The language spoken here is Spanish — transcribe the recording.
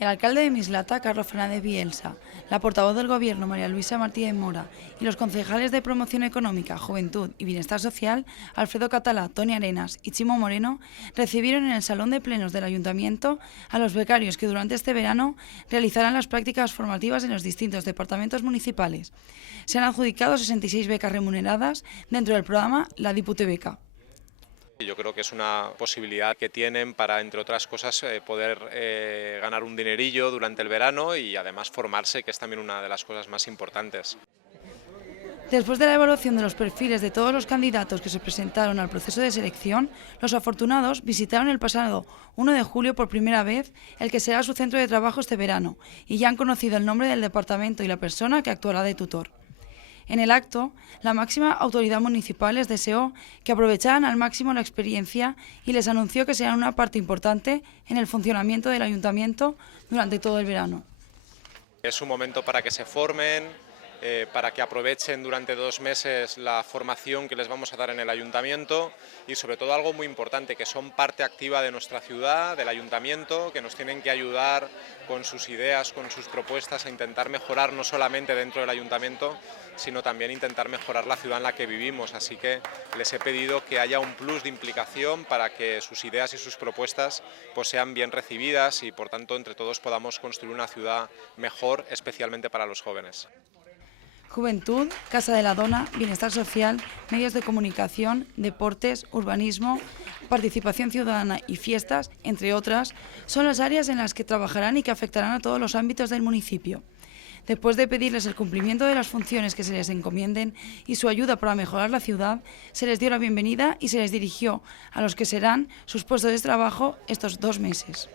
El alcalde de Mislata, Carlos Fernández Bielsa, la portavoz del Gobierno, María Luisa Martínez Mora, y los concejales de Promoción Económica, Juventud y Bienestar Social, Alfredo Catalá, Toni Arenas y Chimo Moreno, recibieron en el Salón de Plenos del Ayuntamiento a los becarios que durante este verano realizarán las prácticas formativas en los distintos departamentos municipales. Se han adjudicado 66 becas remuneradas dentro del programa La Dipute Beca. Yo creo que es una posibilidad que tienen para, entre otras cosas, poder ganar un dinerillo durante el verano y además formarse, que es también una de las cosas más importantes. Después de la evaluación de los perfiles de todos los candidatos que se presentaron al proceso de selección, los afortunados visitaron el pasado 1 de julio por primera vez el que será su centro de trabajo este verano y ya han conocido el nombre del departamento y la persona que actuará de tutor. En el acto, la máxima autoridad municipal les deseó que aprovecharan al máximo la experiencia y les anunció que serán una parte importante en el funcionamiento del ayuntamiento durante todo el verano. Es un momento para que se formen, para que aprovechen durante 2 meses la formación que les vamos a dar en el ayuntamiento y sobre todo algo muy importante, que son parte activa de nuestra ciudad, del ayuntamiento, que nos tienen que ayudar con sus ideas, con sus propuestas a intentar mejorar no solamente dentro del ayuntamiento, sino también intentar mejorar la ciudad en la que vivimos. Así que les he pedido que haya un plus de implicación para que sus ideas y sus propuestas pues sean bien recibidas y por tanto entre todos podamos construir una ciudad mejor, especialmente para los jóvenes. Juventud, Casa de la Dona, Bienestar Social, Medios de Comunicación, Deportes, Urbanismo, Participación Ciudadana y Fiestas, entre otras, son las áreas en las que trabajarán y que afectarán a todos los ámbitos del municipio. Después de pedirles el cumplimiento de las funciones que se les encomienden y su ayuda para mejorar la ciudad, se les dio la bienvenida y se les dirigió a los que serán sus puestos de trabajo estos 2 meses.